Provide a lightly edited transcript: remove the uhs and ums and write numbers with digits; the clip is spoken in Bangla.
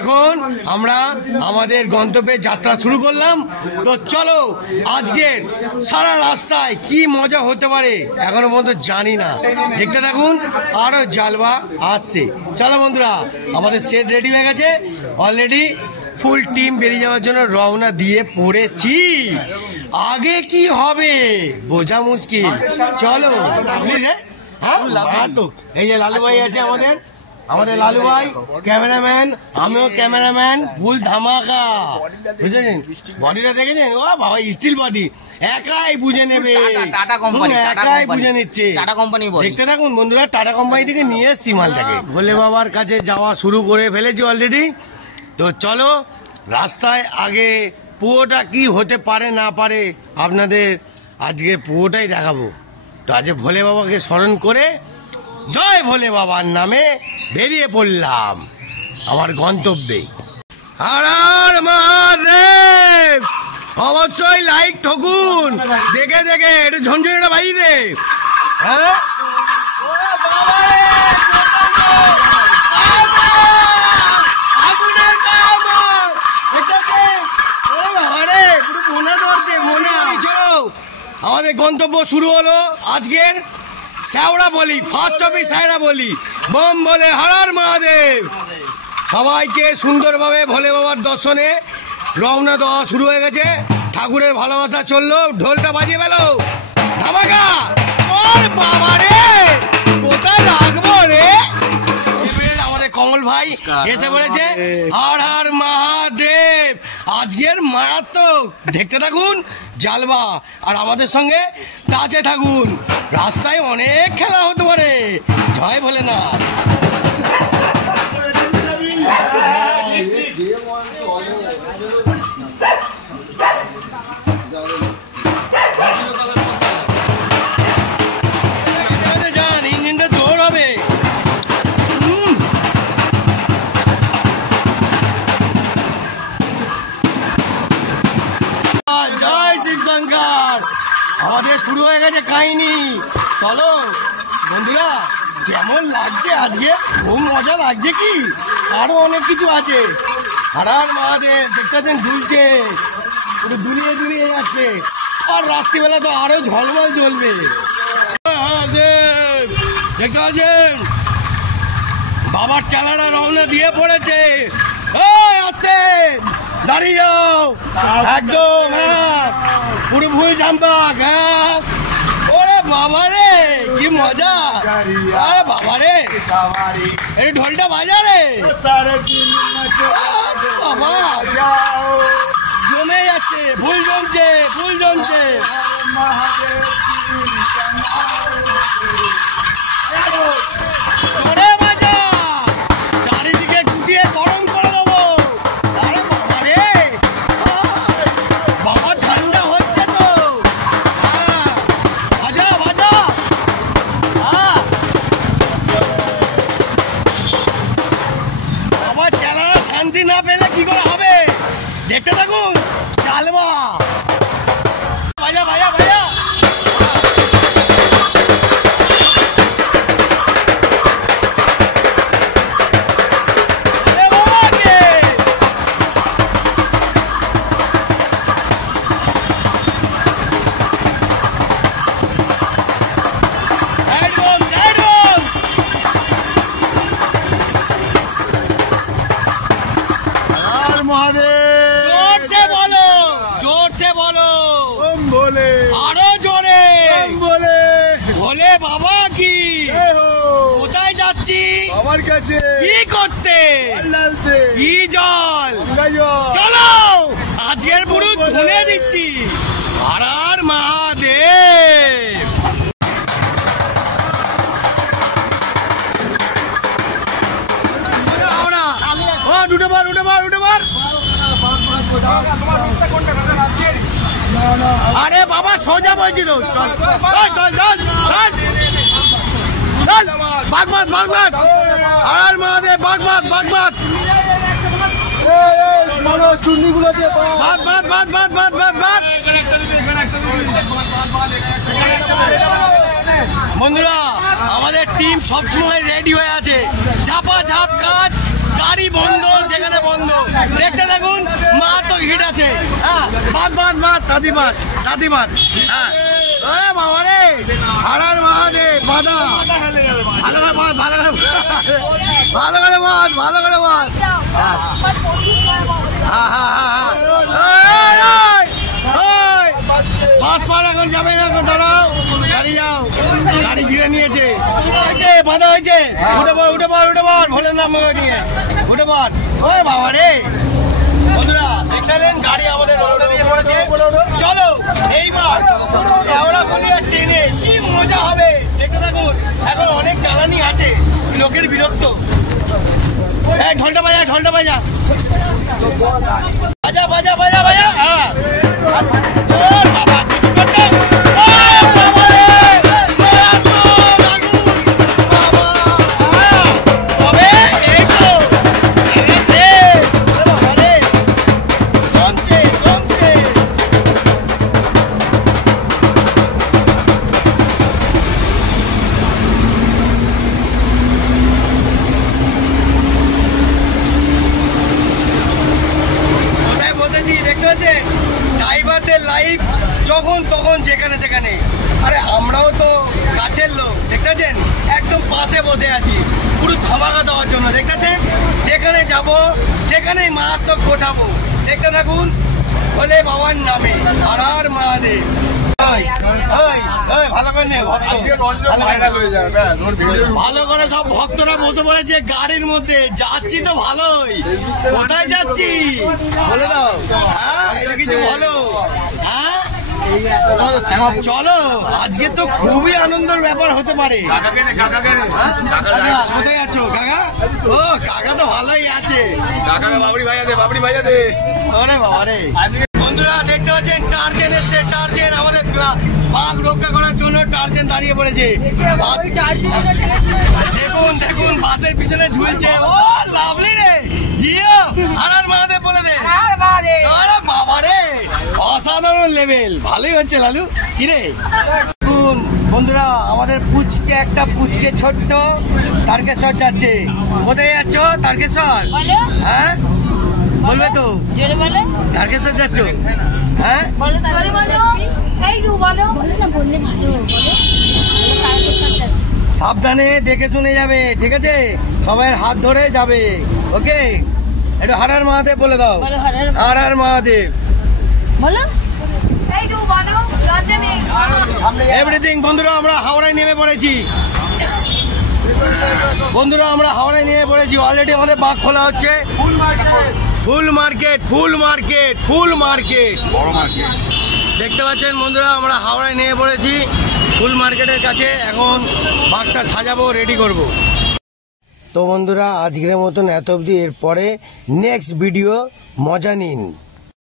এখন আমরা আমাদের গন্তব্যে যাত্রা শুরু করলাম। তো চলো আজকের সারা রাস্তায় কি মজা হতে পারে এখনো পর্যন্ত জানি না, দেখতে থাকুন। আরো জালবা আসছে। চলো বন্ধুরা, আমাদের সেট রেডি হয়ে গেছে অলরেডি, ফুল টিম বেরিয়ে যাওয়ার জন্য রওনা দিয়ে পড়েছি। আগে কি হবে বোঝা মুশকিল। চলো। তো এই যে লালু ভাই আছে আমাদের লালু ভাই ক্যামেরাম্যান, আমিও ক্যামেরাম্যান, ফুল ধামাকা, বুঝেছেন? বডিটা দেখেছেন? ও বাবা, স্টিল বডি, একাই বুঝে নেবে, একাই বুঝে নিচ্ছে। দেখতে থাকুন বন্ধুরা, টাটা কোম্পানি থেকে নিয়ে এসছি মালটাকে। ভোলে বাবার কাছে যাওয়া শুরু করে ফেলেছি অলরেডি। তো চলো, রাস্তায় আগে পুরোটা কি হতে পারে না পারে আপনাদের আজকে পুরোটাই দেখাবো। তো আজ ভোলে বাবাকে স্মরণ করে জয় ভোলে বাবার নামে বেরিয়ে পড়লাম আমার গন্তব্যে। হর হর মহাদেব। অবশ্যই লাইক ঠকুন, দেখে দেখে একটু ঝনঝনিটা বাজিয়ে দে। হ্যাঁ, আমাদের গন্তব্য শুরু হলো আজকের শ্যাওড়া বলি, ফার্স্ট অফ শ্যাওড়া বলি, বম বলে হর হর মহাদেব। সবাইকে সুন্দরভাবে ভোলে বাবার দর্শনে রওনা দেওয়া শুরু হয়ে গেছে। ঠাকুরের ভালোবাসা চললো, ঢোলটা বাজিয়ে গেল ধামাকা। ওর বাবা রে, কোথায় রাখবো রে? আমাদের কমল ভাই এসে পড়েছে। হর হর মহাদেব। আজকের মারাত্মক, দেখতে থাকুন জালবা, আর আমাদের সঙ্গে নাচে থাকুন। রাস্তায় অনেক খেলা হতে পারে। জয় ভোলেনাথ। ইঞ্জিনটা জোর হবে। জয় শিবশঙ্কর। আমাদের শুরু হয়ে গেছে কাহিনী। চলো বন্ধুরা, যেমন লাগছে আজকে, খুব মজা লাগছে। কি আরো অনেক কিছু আছে। হর হর মহাদেব, দেখতেছেন দুলছে, পুরো দুলিয়ে দুলিয়ে যাচ্ছে। আর রাত্রিবেলা তো আরো ঝলমল জ্বলবে। দেখতে পাচ্ছেন বাবার চালাটা রওনা দিয়ে পড়েছে। আছে দাঁড়িয়ে যাও একদম। হ্যাঁ, পুরো ভুই জাম্পাক। হ্যাঁ, ওরে বাবা রে, কি মজা। আরে বাবা রে, এই ঢোলটা বাজা রে বাবা। জমে যাচ্ছে, ফুল জমছে, ফুল জমছে। চারিদিকে গুটিয়ে গরম করে দেবো। আরে বাবা রে, বাবা ঠান্ডা হচ্ছে তো। বাজা বাজা। বাবা চালানো শান্তি না পেলে কি করে হবে? দেখতে থাকুন চালবা। বাজা বাজা বাজা। আরো জোরে বলে ভোলে বাবা কি। কোথায় যাচ্ছি? বাবার কাছে। কি করতে? কি জল? চলো আজকের পুরো ধুলে দিচ্ছি। হর হর মহাদেব। উঠে পার, উঠে পার, উঠে পার। আরে বাবা সোজা বলছি তো। চল চল চল চল। বাগবাদ বাগবাদ। হর হর মহাদেব। বাগবাদ বাগবাদ। বাদ বাদ বাদ বাদ বাদ বাদ বাদ। বন্ধুরা, আমাদের টিম সবসময় রেডি হয়ে আছে। ঝাপা ঝাপ কাজ গাড়ি বন্ধ, যেখানে বন্ধ। দেখতে থাকুন, মা তো হিট আছে। হ্যাঁ, বাদ দাদি বাদ। হ্যাঁ, আরে বাবা রে, হারার মহাদেব বাদা, ভালো করে বাদ, ভালো করে বাদ। এখন যাবে না, দাঁড়াও, গাড়ি যাও, গাড়ি ঘিরে নিয়েছে, বাধা হয়েছে। উঠে পড় ভোলের নাম নিয়ে উঠে পড়। ওই বাবা রে, বন্ধুরা দেখলেন গাড়ি আমাদের রওনা দিয়ে পড়েছে। চলো এইবার শেওড়া ফুলিয়া ট্রেনে কি মজা হবে দেখতে থাকুন। এখন অনেক জ্বালানি আছে, লোকের বিরক্ত। ঢোলটা বাজা হ্যাঁ। ড্রাইভারদের লাইফ যখন তখন যেখানে সেখানে। আরে আমরাও তো কাছের লোক, দেখতেছেন একদম পাশে বসে আছি পুরো ধামাকা দেওয়ার জন্য। দেখতেছেন যেখানে যাব সেখানেই মারাত্মক গোটাবো। দেখতে থাকুন বলে বাবার নামে হারার মহাদেব। ভালো করে সব ভক্তরা বসে পড়েছে গাড়ির মধ্যে। যাচ্ছি তো ভালোই, কোথায় যাচ্ছি বলে দাও। হ্যাঁ, এটা কিছু বলো। হ্যাঁ চলো, আজকে তো খুবই আনন্দের ব্যাপার হতে পারে। কোথায় যাচ্ছ কাকা? ও কাকা তো ভালোই আছে। বাবরি ভাইয়া দে। ওরে বাবা রে, বন্ধুরা দেখতে পাচ্ছেন টার্জেন এসছে। টার্জেন আমাদের বাঘ রক্ষা করার জন্য টার্জেন দাঁড়িয়ে পড়েছে। দেখুন বাসের পিছনে ঝুলছে। ও লাভলি রে, জিও হারার মহাদেব বলে দে। আরে বাবা রে, অসাধারণ লেভেল, ভালোই হচ্ছে লালু। কিরে বন্ধুরা, আমাদের পুচকে ছোট্ট তারকেশ্বর যাচ্ছে। কোথায় যাচ্ছ? তারকেশ্বর। হ্যাঁ বলবে তো, তারকেশ্বর যাচ্ছ? হ্যাঁ সাবধানে দেখে শুনে যাবে, ঠিক আছে? সবাই হাত ধরে যাবে, ওকে? একটু হারার মহাদেব বলে দাও। হারার মহাদেব এভরিথিং। বন্ধুরা আমরা হাওড়ায় নেমে পড়েছি। অলরেডি আমাদের বাঘ খোলা হচ্ছে। ফুল মার্কেট দেখতে পাচ্ছেন বন্ধুরা, আমরা হাওড়ায় নিয়ে পড়েছি ফুল মার্কেটের কাছে। এখন বাঘটা সাজাবো, রেডি করব। তো বন্ধুরা আজকের মতন এত অবধি। এরপরে নেক্সট ভিডিও মজা নিন।